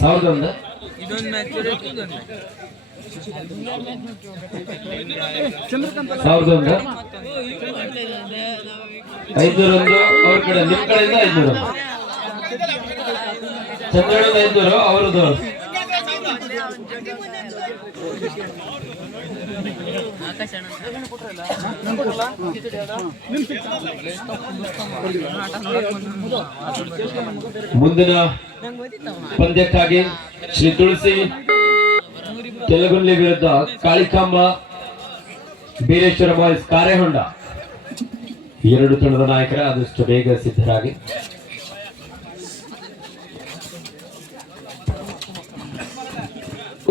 ಸಾವಿರದ ಸಾವಿರದ 500 ಅವ್ರ ಕಡೆ ನಿಮ್ಮ ಕಡೆಯಿಂದ 500 ಚಂದ್ರಣ್ಣ 500 ಅವರದು ಮುಂದಿನ ಪಂದ್ಯಕ್ಕಾಗಿ ಶ್ರೀ ತುಳಸಿ ತೆಲಗುಂಡಿ ವಿರುದ್ಧ ಕಾಳಿಕಾಂಬ ಬೀರೇಶ್ವರ ಬಾಯ್ಸ್ ಕಾರೆಹೊಂಡ ಎರಡು ತಂಡದ ನಾಯಕರ ಆದಷ್ಟು ಬೇಗ ಸಿದ್ಧರಾಗಿ.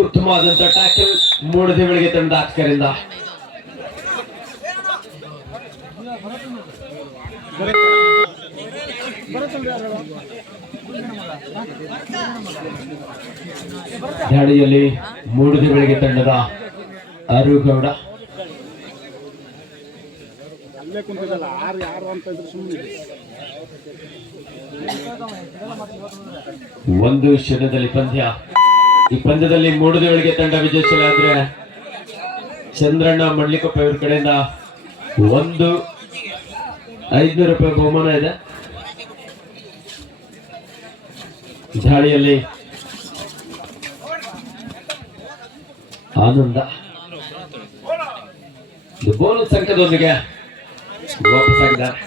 ಉತ್ತಮವಾದಂತಹ ಟ್ಯಾಕಲ್ ಮೂಡದೇವಳಿಗೆ ತಂಡದ ಆಟಗಾರರಿಂದ. ದಾಳಿಯಲ್ಲಿ ಮೂಡದೇವಳಿಗೆ ತಂಡದ ಅರುಗೌಡ. ಒಂದು ಕ್ಷಣದಲ್ಲಿ ಪಂದ್ಯ. ಈ ಪಂದ್ಯದಲ್ಲಿ ಮೂಡದೇವಳಿಗೆ ತಂಡ ವಿಜಯಶೀಲ ಆದ್ರೆ ಚಂದ್ರಣ್ಣ ಮಣ್ಲಿಕೊಪ್ಪ ಇವ್ರ ಕಡೆಯಿಂದ 500 ರೂಪಾಯಿ ಬಹುಮಾನ ಇದೆ. ದಾಳಿಯಲ್ಲಿ ಆನಂದ ಬೋನಸ್ ಅಂಕದೊಂದಿಗೆ ವಾಪಸ್ಸಾಗಿದ್ದಾರೆ.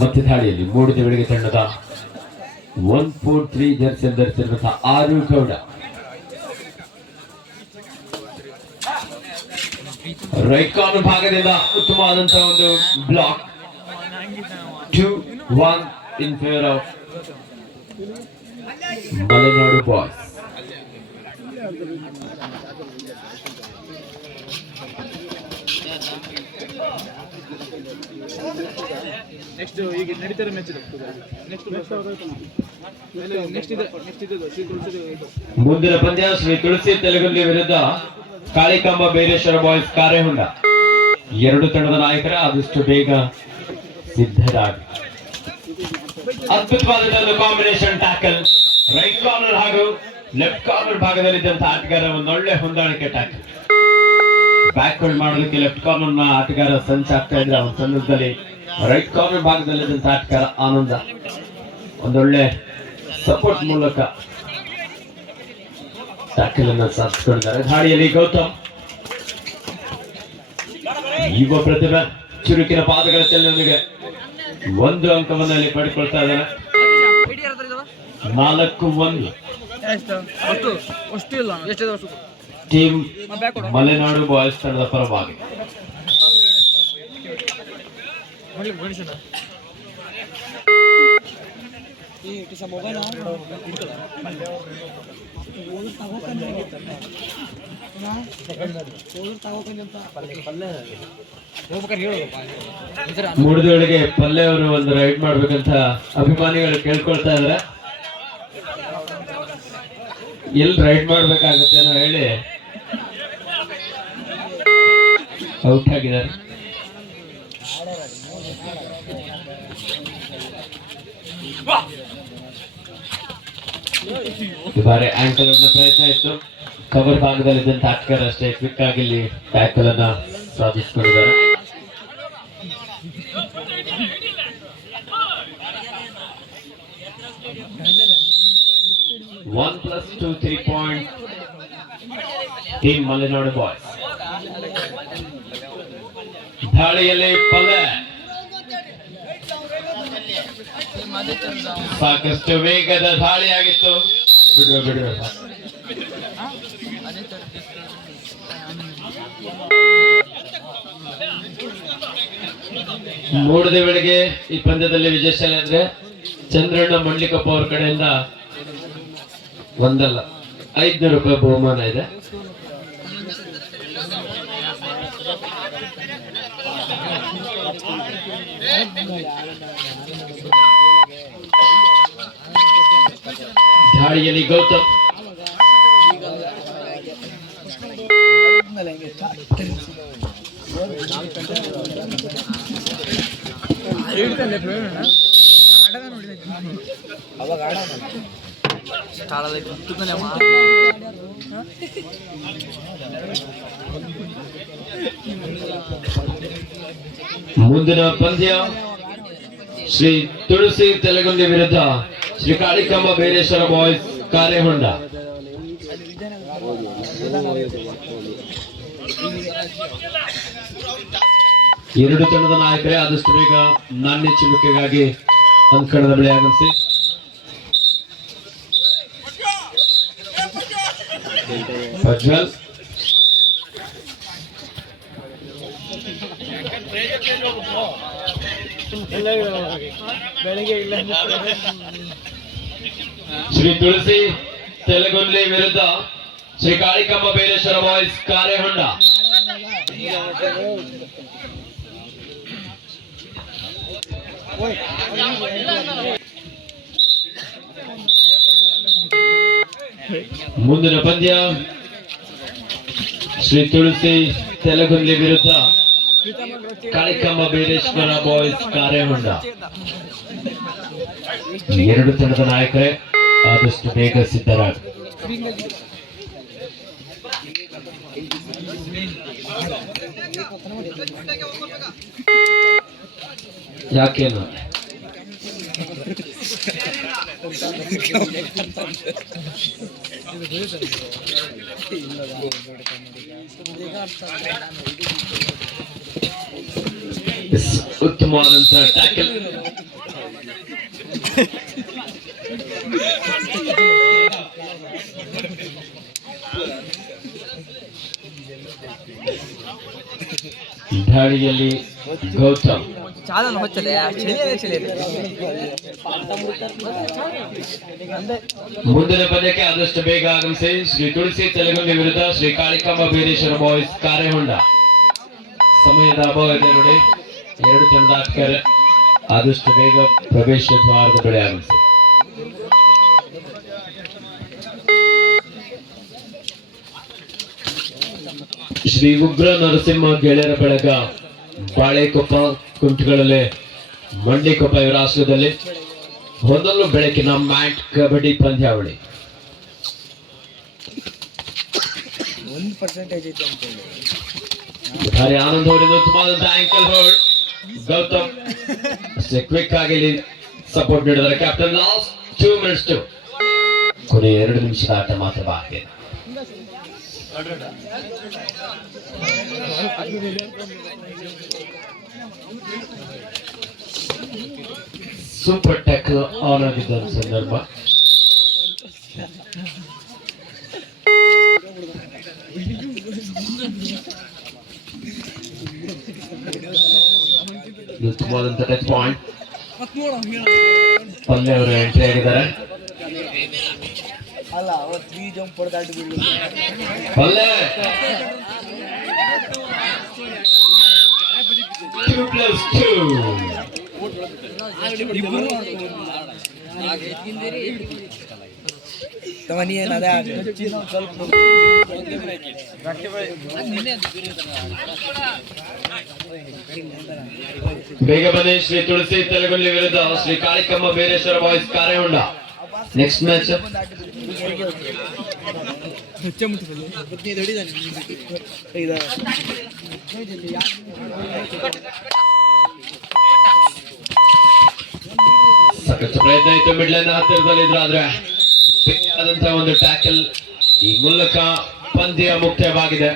ಮತ್ತೆ ದಾಳಿಯಲ್ಲಿ ಮೂಡದೇವಳಿಗೆ ತಂಡದ 143 ಜರ್ಸಿ ಧರಿಸಿರುವಂತಹ ಆರುಗೌಡ. ರೈಟ್ ಕಾರ್ನರ್ ಭಾಗದಿಂದ ಉತ್ತಮವಾದಂತಹ ಒಂದು block. 2-1 in favor of Malenadu boys. Next ಈಗ ನಡೀತಾರೆ ಮ್ಯಾಚ್. ಮುಂದಿನ ಪಂದ್ಯ ಶ್ರೀ ತುಳಸಿ ತೆಲಗುಂಡಿ ವಿರುದ್ಧ ಕಾಳಿಕಾಂಬ ಬೀರೇಶ್ವರ ಬಾಯ್ಸ್ ಕಾರೆಹೊಂಡ. ಎರಡು ತಂಡದ ನಾಯಕರ ಆದಷ್ಟು ಬೇಗ ಸಿದ್ಧರಾಗಿ. ಅದ್ಭುತವಾದ ಕಾಂಬಿನೇಷನ್ ಟ್ಯಾಕಲ್. ರೈಟ್ ಕಾರ್ನರ್ ಹಾಗೂ ಲೆಫ್ಟ್ ಕಾರ್ನರ್ ಭಾಗದಲ್ಲಿದ್ದಂತಹ ಆಟಗಾರ ಒಂದೊಳ್ಳೆ ಹೊಂದಾಣಿಕೆ ಟ್ಯಾಕಲ್. ಬ್ಯಾಕ್ ಹೋಲ್ಡ್ ಮಾಡೋದಕ್ಕೆ ಲೆಫ್ಟ್ ಕಾರ್ನರ್ ನ ಆಟಗಾರ ಸಂಚಾಗ್ತಾ ಇದ್ರೆ ಅವನ ಸಂದರ್ಭದಲ್ಲಿ ರೈಟ್ ಕಾರ್ನರ್ ಭಾಗದಲ್ಲಿದ್ದಂತಹ ಆಟಗಾರ ಆನಂದ ಒಂದೊಳ್ಳೆ ಸಪೋರ್ಟ್ ಮೂಲಕ ಟ್ಯಾಕಲ್ ಅನ್ನು ಸಾಧಿಸಿಕೊಂಡಿದ್ದಾರೆ. ದಾಳಿಯಲ್ಲಿ ಗೌತಮ್ ಯುವ ಪ್ರತಿಭೆ ಚುರುಕಿನ ಪಾದಗಳ ಚಲನೆಯೊಂದಿಗೆ 1 ಅಂಕವನ್ನು ಅಲ್ಲಿ ಪಡೆದುಕೊಳ್ತಾ ಇದ್ದಾರೆ. 4-1 ಟೀಮ್ ಮಲೆನಾಡು ಬಾಯ್ಸ್ ತಂಡದ ಪರವಾಗಿ. ಮೂಡದೇವಳಿಗೆ ಪಲ್ಲೆ ಅವರು ಒಂದು ರೈಡ್ ಮಾಡ್ಬೇಕಂತ ಅಭಿಮಾನಿಗಳು ಕೇಳ್ಕೊಳ್ತಾ ಇದಾರೆ. ಎಲ್ಲಿ ರೈಡ್ ಮಾಡ್ಬೇಕಾಗುತ್ತೆ ಅನ್ನೋ ಹೇಳಿ ಔಟ್ ಆಗಿದ್ದಾರೆ. ಈ ಬಾರಿ ಆಂಕಲ್ ಪ್ರಯತ್ನ ಇತ್ತು. ಕವರ್ ಭಾಗದಲ್ಲಿದ್ದಂತ ಆಟಗಾರ ಅಷ್ಟೇ ಕ್ವಿಕ್ ಆಗಿ ಇಲ್ಲಿ ಟ್ಯಾಕಲ್ ಅನ್ನ ಸಾಧಿಸಿಕೊಂಡಿದ್ದಾರೆ. +2 3 ಪಾಯಿಂಟ್ ಟೀಮ್ ಮಲೆನಾಡು ಬಾಯ್ಸ್. ದಾಳಿಯಲ್ಲಿ ಪಲ್ಲೆ ಸಾಕಷ್ಟು ವೇಗದ ದಾಳಿಯಾಗಿತ್ತು. ಬಿಡುವ ಮೂಡದೇವಳಿಗೆ ಈ ಪಂದ್ಯದಲ್ಲಿ ವಿಜಯಶಾಲಿ ಅಂದ್ರೆ ಚಂದ್ರಣ್ಣ ಮಣ್ಲಿಕೊಪ್ಪ ಅವ್ರ ಕಡೆಯಿಂದ 500 ರೂಪಾಯಿ ಬಹುಮಾನ ಇದೆ. ದಾಳಿಯಲ್ಲಿ ಗೌತಮ್ ಮುಂದಿನ ಪಂದ್ಯ ಶ್ರೀ ತುಳಸಿ ತೆಲಗುಂದಿ ವಿರುದ್ಧ ಶ್ರೀ ಕಾಳಿಕಾಂಬ ಬೈರೇಶ್ವರ ಬಾಯ್ಸ್ ಕಾರೆಹೊಂಡ. ಎರಡು ತಂಡದ ನಾಯಕರೇ ಆದಷ್ಟು ಬೇಗ ನಾಣ್ಯ ಚಿಮ್ಮುಕೆಗಾಗಿ ಅಂಕಣದ ಬಳಿ ಆಗಮಿಸಿ. ಪ್ರಜ್ವಲ್ ಬೆಳಿಗ್ಗೆ ಇಲ್ಲ ಶ್ರೀ ತುಳಸಿ ತೆಲಗುಂದಿ ವಿರುದ್ಧ ಶ್ರೀ ಕಾಳಿಕಾಂಬ ಬೈರೇಶ್ವರ ಬಾಯ್ಸ್ ಕಾರೆಹೊಂಡ. ಮುಂದಿನ ಪಂದ್ಯ ಶ್ರೀ ತುಳಸಿ ತೆಲಗುಂದಿ ವಿರುದ್ಧ ಕಾಳಿಕಾಂಬ ಬೈರೇಶ್ವರ ಬಾಯ್ಸ್ ಕಾರೆಹೊಂಡ. ಎರಡು ತಂಡದ ನಾಯಕರೇ ಆದಷ್ಟು ಬೇಗ ಸಿದ್ಧರಾಗ. ಯಾಕೇನು ಉತ್ತಮವಾದಂತಹ ಟ್ಯಾಕಲ್. ದಾಳಿಯಲ್ಲಿ ಗೌತಮ್. ಮುಂದಿನ ಪಂದ್ಯಕ್ಕೆ ಆದಷ್ಟು ಬೇಗ ಆಗಮಿಸಿ. ಶ್ರೀ ತುಳಸಿ ತೆಲಗುಂದಿ ವಿರುದ್ಧ ಶ್ರೀ ಕಾಳಿಕಾಂಬ ಬೈರೇಶ್ವರ ಬಾಯ್ಸ್ ಕಾರೆಹೊಂಡ. ಸಮಯದ ಅಭಾವ ಇದೆ ನೋಡಿ. ಎರಡು ತಂಡದ ಆಟಗಾರ ಆದಷ್ಟು ಬೇಗ ಪ್ರವೇಶ ದ್ವಾರದ ಬಳಿ ಆಗಮಿಸಿ. ಶ್ರೀ ಉಗ್ರ ನರಸಿಂಹ ಗೆಳೆಯರ ಬಳಗ ಬಾಳೆಕೊಪ್ಪ ಕುಂಟಗಳಲ್ಲಿ ಮಂಡಿಕೊಪ್ಪ ಇವರ ಆಶ್ರಯದಲ್ಲಿ ಹೊಂದಲು ಬೆಳಕಿನ ಮ್ಯಾಟ್ ಕಬಡ್ಡಿ ಪಂದ್ಯಾವಳಿ. 1% ಭಾರಿ ಆನಂದ ಅವರಿಂದ ಉತ್ತಮವಾದಂತಹ ಆಂಕಲ್ ಹೋಲ್ಡ್. ಗೌತಮ್ ಅಷ್ಟೇ ಕ್ವಿಕ್ ಆಗಿ ಸಪೋರ್ಟ್ ನೀಡಿದ್ದಾರೆ ಕ್ಯಾಪ್ಟನ್. ಲಾಸ್ಟ್ 2 minutes ಕೊನೆ 2 ನಿಮಿಷದ ಆಟ ಮಾತ್ರ ಬಾಕಿ. ಸೂಪರ್ ಟ್ಯಾಕಲ್ ಆನ್ ಆಗಿದ್ದ ಸಂದರ್ಭ. ಉತ್ತಮವಾದಂತ ಟಚ್ ಪಾಯಿಂಟ್. ಪಲ್ಲೆ ಅವರು ಎಂಟ್ರಿ ಆಗಿದ್ದಾರೆ. ಪಲ್ಲೆ 2+2. ಬೇಗ ಬನ್ನಿ. ಶ್ರೀ ತುಳಸಿ ತೆಲಗುಂದಿ ವಿರುದ್ಧ Shri Kalikamba Baireshwara boys Karehonda. Next match ಸಾಕಷ್ಟು ಪ್ರಯತ್ನ ಇತ್ತು. ಮಿಡ್ಲೈನ್ ಹತ್ತಿರದಲ್ಲಿದ್ರು, ಆದ್ರೆ ಬೇಕಾದಂತಹ ಒಂದು ಟ್ಯಾಕಲ್ ಈ ಮೂಲಕ ಪಂದ್ಯ ಮುಕ್ತಾಯವಾಗಿದೆ.